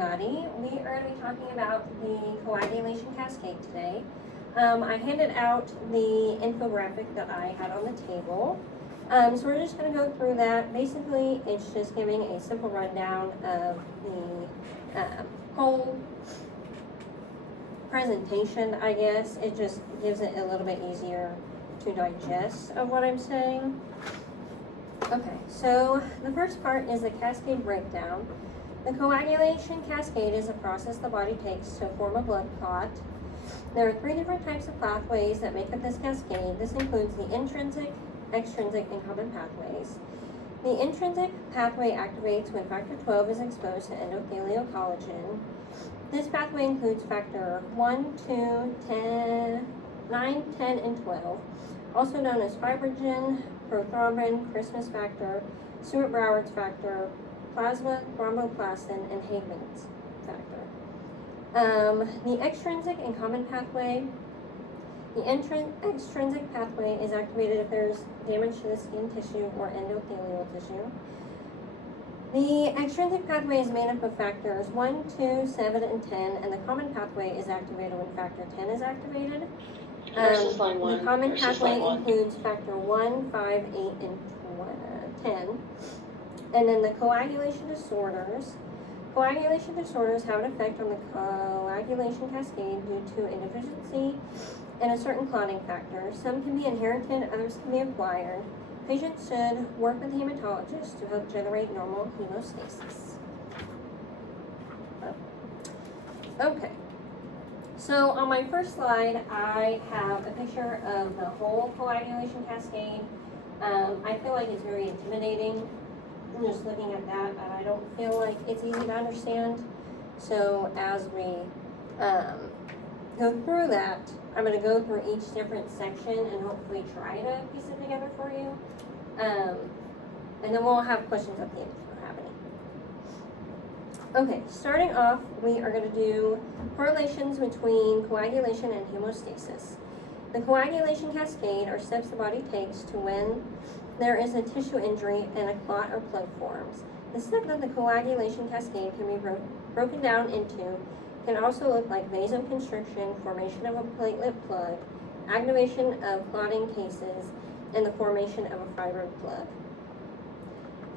everybody. We are going to be talking about the coagulation cascade today. I handed out the infographic that I had on the table. So we're just going to go through that. Basically, it's just giving a simple rundown of the whole presentation, I guess. It just gives it a little bit easier to digest of what I'm saying. Okay, so the first part is the cascade breakdown. The coagulation cascade is a process the body takes to form a blood clot. There are three different types of pathways that make up this cascade. This includes the intrinsic, extrinsic, and common pathways. The intrinsic pathway activates when factor 12 is exposed to endothelial collagen. This pathway includes factor 1, 2, 10, 9, 10, and 12, also known as fibrogen, prothrombin, Christmas factor, Stewart-Broward's factor, plasma thromboplastin, and Hageman's factor. The extrinsic and common pathway. The extrinsic pathway is activated if there's damage to the skin tissue or endothelial tissue. The extrinsic pathway is made up of factors 1, 2, 7, and 10, and the common pathway is activated when factor 10 is activated. The common pathway includes factor 1, 5, 8, and 10. And then the coagulation disorders. Coagulation disorders have an effect on the coagulation cascade due to a deficiency in a certain clotting factor. Some can be inherited, others can be acquired. Patients should work with a hematologist to help generate normal hemostasis. Okay. So on my first slide, I have a picture of the whole coagulation cascade. I feel like it's very intimidating. I'm just looking at that, and I don't feel like it's easy to understand. So as we go through that, I'm going to go through each different section and hopefully try to piece it together for you. And then we'll have questions at the end if you have any. Okay, starting off, we are going to do correlations between coagulation and hemostasis. The coagulation cascade are steps the body takes to when there is a tissue injury and a clot or plug forms. The step of the coagulation cascade can be broken down into can also look like vasoconstriction, formation of a platelet plug, activation of clotting cases, and the formation of a fibrin plug.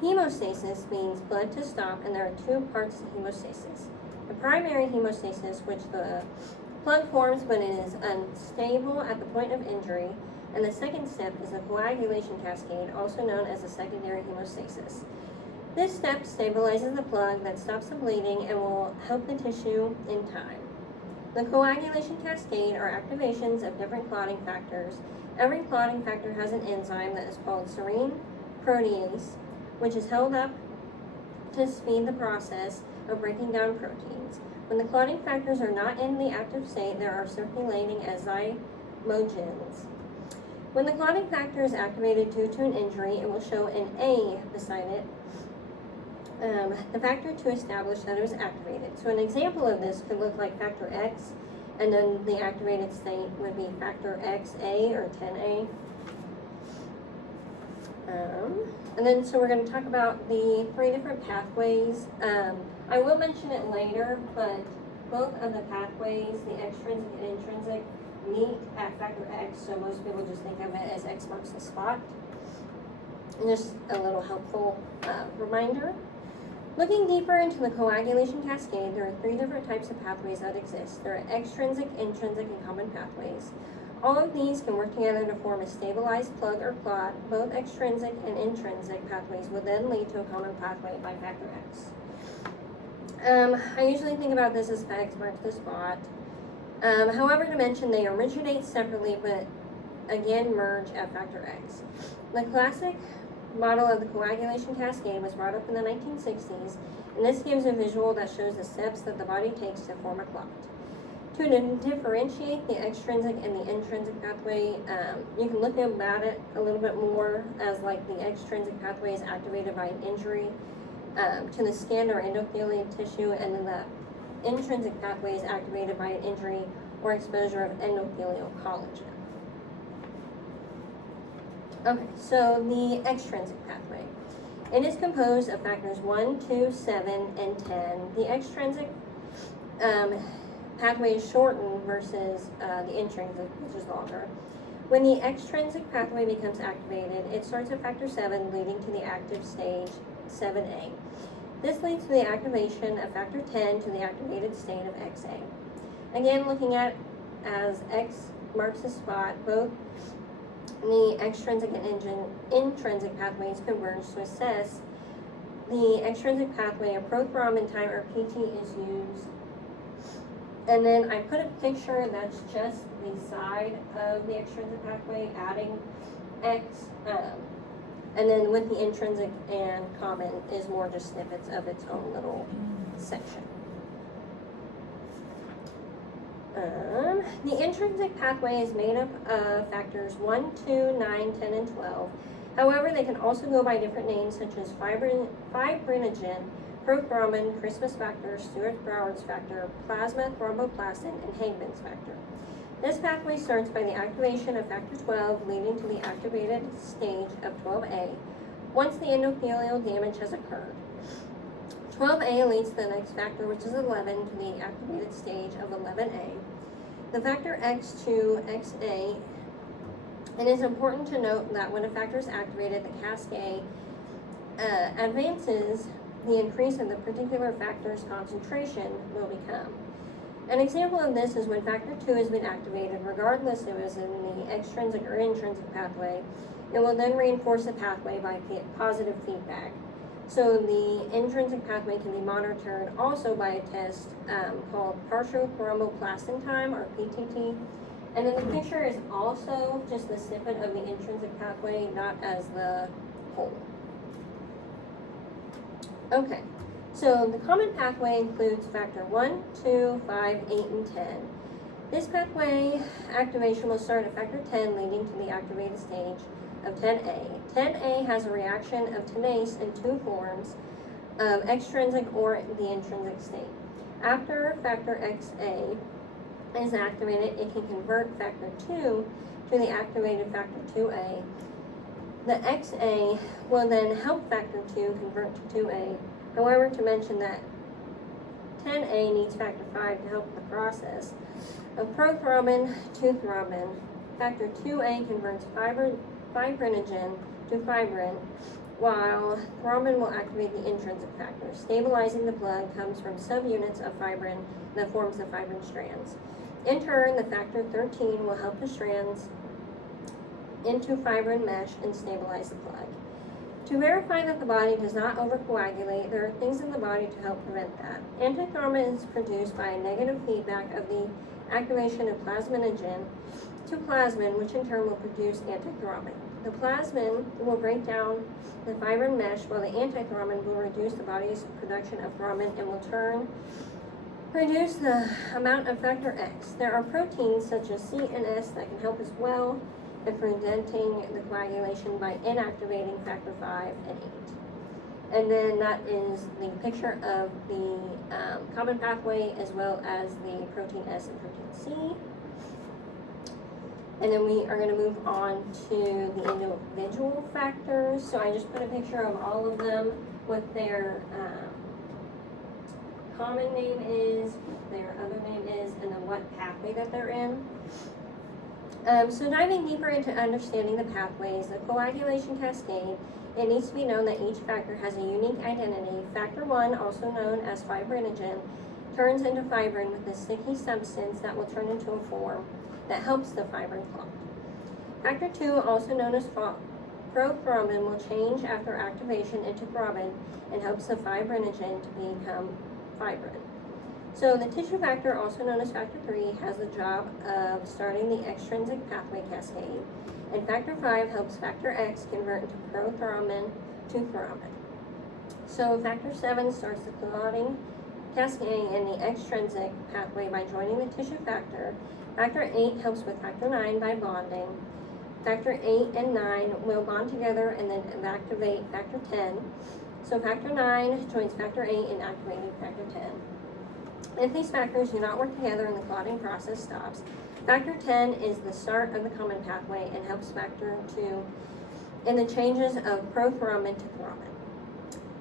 Hemostasis means blood to stop, and there are two parts to hemostasis. The primary hemostasis, which the plug forms when it is unstable at the point of injury, and the second step is the coagulation cascade, also known as the secondary hemostasis. This step stabilizes the plug that stops the bleeding and will help the tissue in time. The coagulation cascade are activations of different clotting factors. Every clotting factor has an enzyme that is called serine protease, which is held up to speed the process of breaking down proteins. When the clotting factors are not in the active state, there are circulating zymogens. When the clotting factor is activated due to an injury, it will show an A beside it, the factor to establish that it was activated. So an example of this could look like factor X, and then the activated state would be factor XA or 10A. And then so we're going to talk about the three different pathways. I will mention it later, but both of the pathways, the extrinsic and intrinsic, meet at factor X, so most people just think of it as X marks the spot. And just a little helpful reminder. Looking deeper into the coagulation cascade, there are three different types of pathways that exist. There are extrinsic, intrinsic, and common pathways. All of these can work together to form a stabilized plug or clot. Both extrinsic and intrinsic pathways would then lead to a common pathway by factor X. I usually think about this as X marks the spot. However, to mention they originate separately, but again merge at factor X. The classic model of the coagulation cascade was brought up in the 1960s, and this gives a visual that shows the steps that the body takes to form a clot. To differentiate the extrinsic and the intrinsic pathway, you can look at it a little bit more as like the extrinsic pathway is activated by an injury to the skin or endothelial tissue, and then the intrinsic pathway is activated by an injury or exposure of endothelial collagen. Okay, so the extrinsic pathway. It is composed of factors 1, 2, 7, and 10. The extrinsic pathway is shortened versus the intrinsic, which is longer. When the extrinsic pathway becomes activated, it starts at factor 7, leading to the active stage 7A. This leads to the activation of factor 10 to the activated state of XA. Again, looking at as X marks the spot, both the extrinsic and intrinsic pathways converge to assess the extrinsic pathway. A prothrombin time, or PT, is used. And then I put a picture that's just the side of the extrinsic pathway, adding X. And then with the intrinsic and common is more just snippets of its own little section. The intrinsic pathway is made up of factors 1, 2, 9, 10, and 12. However, they can also go by different names such as fibrinogen, prothrombin, Christmas factor, Stewart-Browers factor, plasma thromboplastin, and Hagman's factor. This pathway starts by the activation of factor 12, leading to the activated stage of 12A, once the endothelial damage has occurred. 12A leads to the next factor, which is 11, to the activated stage of 11A. The factor X to XA. It is important to note that when a factor is activated, the cascade advances the increase in the particular factor's concentration will become. An example of this is when factor 2 has been activated, regardless if it is in the extrinsic or intrinsic pathway, it will then reinforce the pathway by positive feedback. So the intrinsic pathway can be monitored also by a test called partial thromboplastin time, or PTT. And then the picture is also just the snippet of the intrinsic pathway, not as the whole. Okay, so the common pathway includes factor 1, 2, 5, 8, and 10. This pathway activation will start at factor 10, leading to the activated stage of 10A. 10A has a reaction of tenase in two forms, of extrinsic or the intrinsic state. After factor XA is activated, it can convert factor 2 to the activated factor 2A. The XA will then help factor 2 convert to 2A. However, to mention that 10A needs factor 5 to help the process of prothrombin to thrombin. Factor 2A converts fibrinogen to fibrin, while thrombin will activate the intrinsic factor. Stabilizing the blood comes from subunits of fibrin that forms the fibrin strands. In turn, the factor 13 will help the strands into fibrin mesh and stabilize the blood. To verify that the body does not overcoagulate, there are things in the body to help prevent that. Antithrombin is produced by a negative feedback of the activation of plasminogen to plasmin, which in turn will produce antithrombin. The plasmin will break down the fibrin mesh, while the antithrombin will reduce the body's production of thrombin and will reduce the amount of factor X. There are proteins such as C and S that can help as well in preventing the coagulation by inactivating factor 5 and 8. And then that is the picture of the common pathway as well as the protein S and protein C. And then we are going to move on to the individual factors. So I just put a picture of all of them, what their common name is, what their other name is, and then what pathway that they're in. So diving deeper into understanding the pathways, the coagulation cascade, it needs to be known that each factor has a unique identity. Factor 1, also known as fibrinogen, turns into fibrin with a sticky substance that will turn into a form that helps the fibrin clot. Factor 2, also known as prothrombin, will change after activation into thrombin and helps the fibrinogen to become fibrin. So the tissue factor, also known as factor 3, has the job of starting the extrinsic pathway cascade, and factor 5 helps factor X convert into prothrombin to thrombin. So factor 7 starts the clotting cascade in the extrinsic pathway by joining the tissue factor. Factor 8 helps with factor 9 by bonding. Factor 8 and 9 will bond together and then activate factor 10. So factor 9 joins factor 8 in activating factor 10. If these factors do not work together and the clotting process stops, factor 10 is the start of the common pathway and helps factor 2 in the changes of prothrombin to thrombin.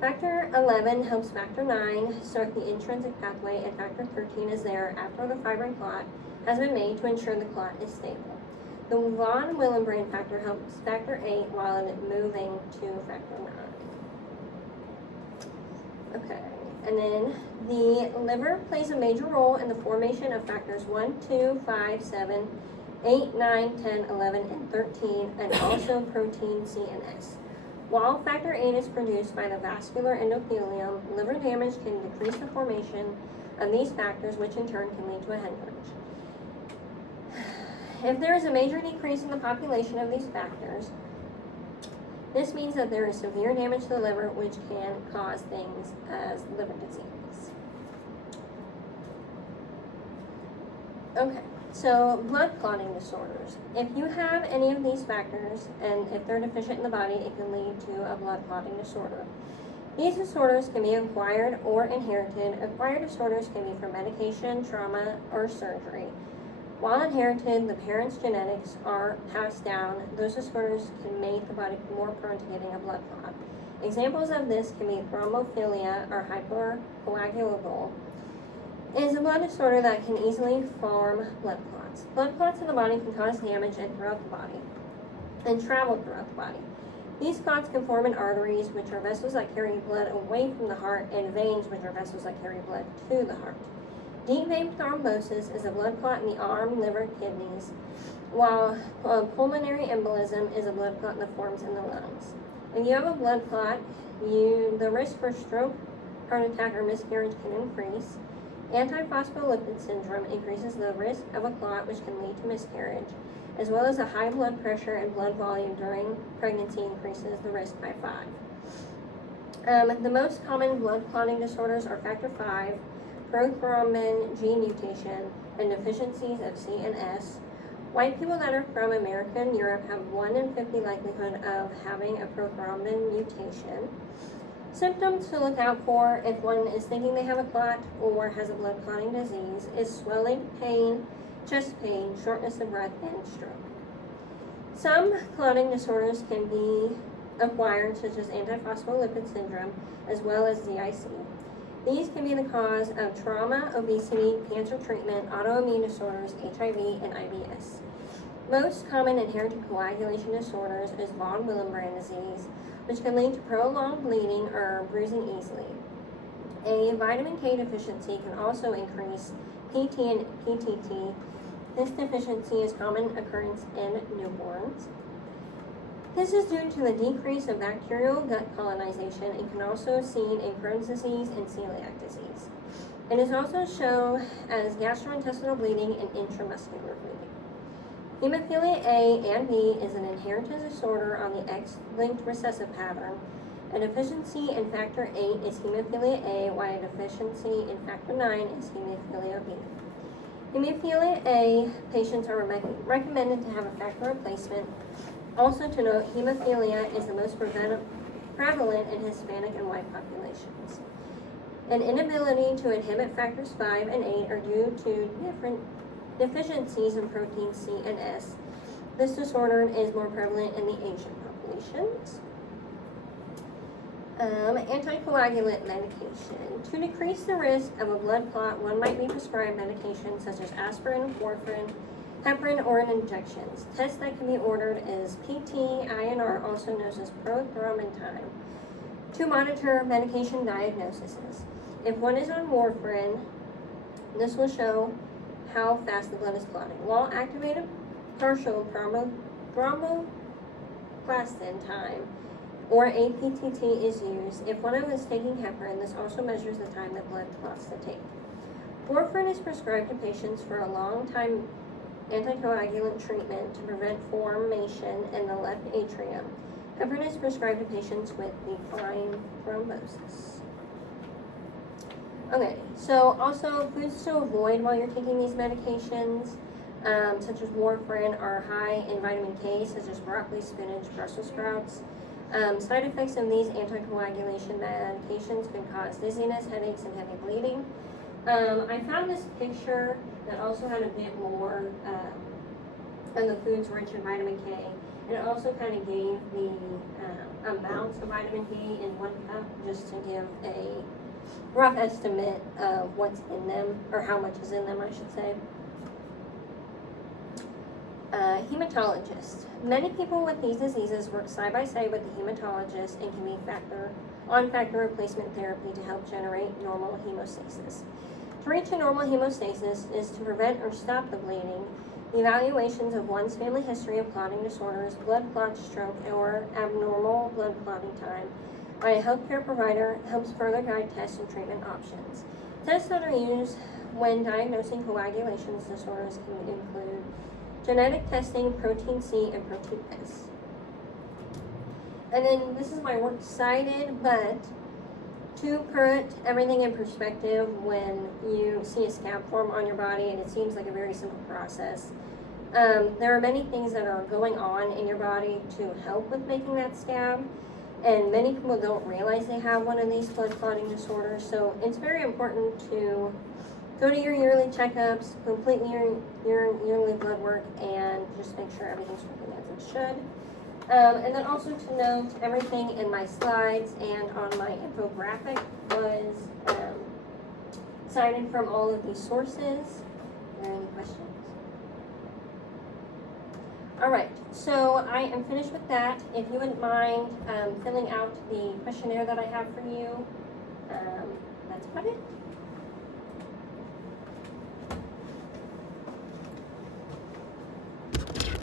Factor 11 helps factor 9 start the intrinsic pathway, and factor 13 is there after the fibrin clot has been made to ensure the clot is stable. The von Willebrand factor helps factor 8 while moving to factor 9. Okay, and then the liver plays a major role in the formation of factors 1, 2, 5, 7, 8, 9, 10, 11, and 13, and also protein C and S. While factor 8 is produced by the vascular endothelium, liver damage can decrease the formation of these factors, which in turn can lead to a hemorrhage. If there is a major decrease in the population of these factors, this means that there is severe damage to the liver, which can cause things as liver disease. Okay, so blood clotting disorders. If you have any of these factors, and if they're deficient in the body, it can lead to a blood clotting disorder. These disorders can be acquired or inherited. Acquired disorders can be from medication, trauma, or surgery. While inherited, the parents' genetics are passed down. Those disorders can make the body more prone to getting a blood clot. Examples of this can be thrombophilia or hypercoagulable. It is a blood disorder that can easily form blood clots. Blood clots in the body can cause damage throughout the body and travel throughout the body. These clots can form in arteries, which are vessels that carry blood away from the heart, and veins, which are vessels that carry blood to the heart. Deep vein thrombosis is a blood clot in the arm, liver, kidneys, while pulmonary embolism is a blood clot that forms in the lungs. If you have a blood clot, the risk for stroke, heart attack, or miscarriage can increase. Antiphospholipid syndrome increases the risk of a clot, which can lead to miscarriage, as well as a high blood pressure and blood volume during pregnancy increases the risk by 5. The most common blood clotting disorders are factor 5, prothrombin gene mutation, and deficiencies of C and S. White people that are from America and Europe have 1 in 50 likelihood of having a prothrombin mutation. Symptoms to look out for if one is thinking they have a clot or has a blood clotting disease is swelling, pain, chest pain, shortness of breath, and stroke. Some clotting disorders can be acquired, such as antiphospholipid syndrome, as well as ZIC. These can be the cause of trauma, obesity, cancer treatment, autoimmune disorders, HIV, and IBS. Most common inherited coagulation disorders is von Willebrand disease, which can lead to prolonged bleeding or bruising easily. A vitamin K deficiency can also increase PT and PTT. This deficiency is common occurrence in newborns. This is due to the decrease of bacterial gut colonization and can also be seen in Crohn's disease and celiac disease. It is also shown as gastrointestinal bleeding and intramuscular bleeding. Hemophilia A and B is an inheritance disorder on the X-linked recessive pattern. A deficiency in factor 8 is hemophilia A, while a deficiency in factor 9 is hemophilia B. Hemophilia A patients are recommended to have a factor replacement. Also to note, hemophilia is the most prevalent in Hispanic and white populations. An inability to inhibit factors 5 and 8 are due to different deficiencies in protein C and S. This disorder is more prevalent in the Asian populations. Anticoagulant medication. To decrease the risk of a blood clot, one might be prescribed medications such as aspirin, warfarin, heparin, or in injections. Tests that can be ordered is PT, INR, also known as prothrombin time, to monitor medication diagnoses. If one is on warfarin, this will show how fast the blood is clotting. While activated partial thromboplastin time, or APTT, is used, if one is taking heparin, this also measures the time that blood clots to take. Warfarin is prescribed to patients for a long-time anticoagulant treatment to prevent formation in the left atrium. Heparin is prescribed to patients with defined thrombosis. Okay, so also foods to avoid while you're taking these medications, such as warfarin, are high in vitamin K, such as broccoli, spinach, Brussels sprouts. Side effects of these anticoagulation medications can cause dizziness, headaches, and heavy bleeding. I found this picture that also had a bit more and the foods rich in vitamin K. And it also kind of gave the amounts of vitamin K in 1 cup, just to give a rough estimate of what's in them, or how much is in them, I should say. Hematologist. Many people with these diseases work side by side with the hematologist and can be on factor replacement therapy to help generate normal hemostasis. To reach a normal hemostasis is to prevent or stop the bleeding. The evaluations of one's family history of clotting disorders, blood clot, stroke, or abnormal blood clotting time by a healthcare provider helps further guide test and treatment options. Tests that are used when diagnosing coagulation disorders can include genetic testing, protein C, and protein S. And then this is my works cited, but to put everything in perspective, when you see a scab form on your body, and it seems like a very simple process, there are many things that are going on in your body to help with making that scab, and many people don't realize they have one of these blood clotting disorders. So it's very important to go to your yearly checkups, complete your yearly blood work, and just make sure everything's working as it should. And then also to note, everything in my slides and on my infographic was cited from all of these sources. Are there any questions? All right, so I am finished with that. If you wouldn't mind filling out the questionnaire that I have for you, that's about it.